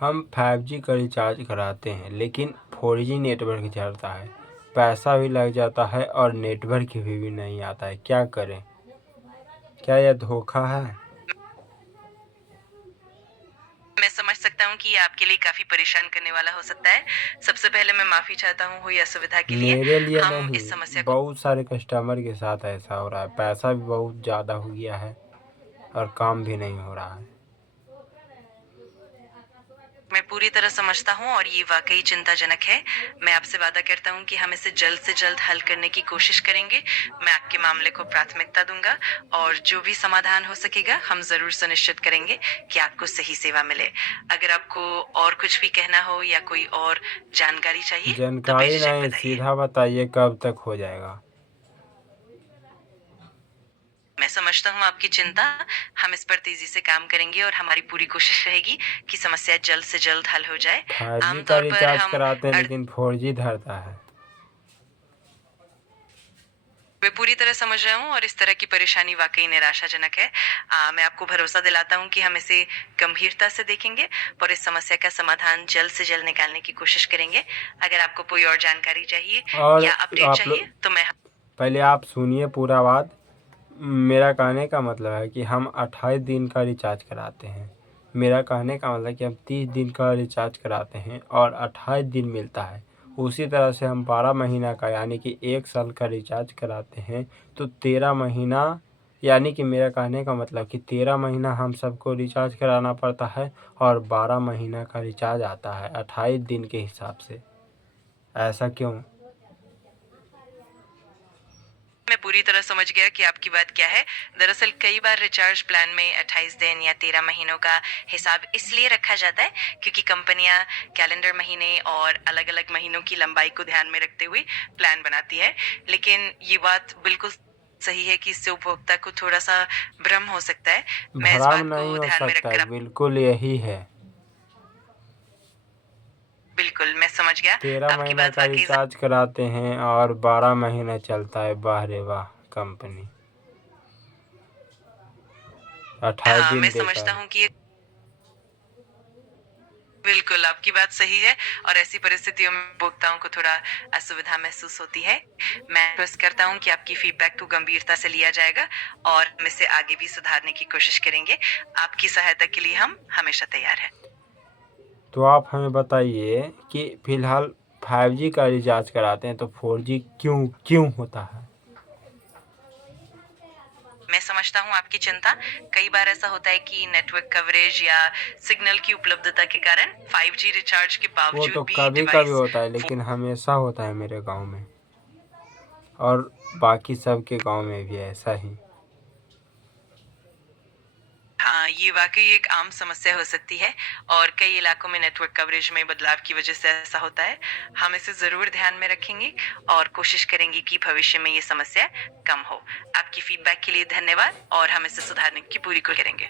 हम 5G का recharge कराते हैं लेकिन 4G नेटवर्क चलता है। पैसा भी लग जाता है और नेटवर्क भी नहीं आता है। क्या करें? क्या यह धोखा है? मैं समझ सकता हूँ कि ये आपके लिए काफ़ी परेशान करने वाला हो सकता है। सबसे पहले मैं माफ़ी चाहता हूँ हुई असुविधा के लिए। मेरे लिए हम नहीं, इस समस्या को बहुत सारे कस्टमर के साथ ऐसा हो रहा है। पैसा भी बहुत ज़्यादा हो गया है और काम भी नहीं हो रहा है। मैं पूरी तरह समझता हूँ और ये वाक़ई चिंताजनक है। मैं आपसे वादा करता हूँ कि हम इसे जल्द से जल्द हल करने की कोशिश करेंगे। मैं आपके मामले को प्राथमिकता दूँगा और जो भी समाधान हो सकेगा, हम ज़रूर सुनिश्चित करेंगे कि आपको सही सेवा मिले। अगर आपको और कुछ भी कहना हो या कोई और जानकारी चाहिए, तो जानकारी बेझिझक नहीं, बताइए। सीधा बताइए कब तक हो जाएगा? मैं समझता हूँ आपकी चिंता। हम इस पर तेज़ी से काम करेंगे और हमारी पूरी कोशिश रहेगी कि समस्या जल्द से जल्द हल हो जाए। 5G का आमतौर पर रिचार्ज हम कराते हैं अड़ लेकिन 4G धरता है। मैं पूरी तरह समझ रहा हूँ और इस तरह की परेशानी वाक़ई निराशाजनक है। मैं आपको भरोसा दिलाता हूँ कि हम इसे गंभीरता से देखेंगे और इस समस्या का समाधान जल्द से जल्द निकालने की कोशिश करेंगे। अगर आपको कोई और जानकारी चाहिए और या अपडेट आप चाहिए, लोग तो मैं पहले आप सुनिए पूरा बात। मेरा कहने का मतलब है कि हम 28 दिन का रिचार्ज कराते हैं। मेरा कहने का मतलब है कि हम 30 दिन का रिचार्ज कराते हैं और 28 दिन मिलता है। उसी तरह से हम 12 महीना का यानी कि 1 साल का रिचार्ज कराते हैं तो 13 महीना, यानी कि मेरा कहने का मतलब कि 13 महीना हम सबको रिचार्ज कराना पड़ता है और 12 महीना का रिचार्ज आता है 28 दिन के हिसाब से। ऐसा क्यों? मैं पूरी तरह समझ गया कि आपकी बात क्या है। दरअसल कई बार रिचार्ज प्लान में 28 दिन या 13 महीनों का हिसाब इसलिए रखा जाता है क्योंकि कंपनियां कैलेंडर महीने और अलग-अलग महीनों की लंबाई को ध्यान में रखते हुए प्लान बनाती है। लेकिन ये बात बिल्कुल सही है कि इससे उपभोक्ता को थोड़ा-सा भ्रम हो सकता है। मैं इस भ्रम बात नहीं को हो ध्यान में सकता रखकर है, बिल्कुल यही है। बिल्कुल, मैं समझ गया। 13 आपकी महीना बात का वाक़ई रिचार्ज कराते हैं और 12 महीना चलता है। वाह रे वाह! कंपनी 28 हाँ, मैं दिन देता समझता है। हूँ कि ये बिल्कुल, आपकी बात सही है और ऐसी परिस्थितियों में उपभोक्ताओं को थोड़ा असुविधा महसूस होती है। मैं ट्रस्ट करता हूँ कि आपकी फीडबैक को गंभीरता से लिया जाएगा और हम इसे आगे भी सुधारने की कोशिश करेंगे। आपकी सहायता के लिए हम हमेशा तैयार हैं। तो आप हमें बताइए कि फ़िलहाल 5G का रिचार्ज कराते हैं तो 4G क्यों क्यों होता है? मैं समझता हूँ आपकी चिंता। कई बार ऐसा होता है कि नेटवर्क कवरेज या सिग्नल की उपलब्धता के कारण 5G रिचार्ज के वो बावजूद तो भी कभी-कभी डिवाइस होता है लेकिन हमेशा होता है मेरे गाँव में, और बाकी सबके गाँव में भी ऐसा ही। हाँ, ये वाक़ई एक आम समस्या हो सकती है और कई इलाकों में नेटवर्क कवरेज में बदलाव की वजह से ऐसा होता है। हम इसे ज़रूर ध्यान में रखेंगे और कोशिश करेंगे कि भविष्य में ये समस्या कम हो। आपकी फ़ीडबैक के लिए धन्यवाद और हम इसे सुधारने की पूरी कोशिश करेंगे।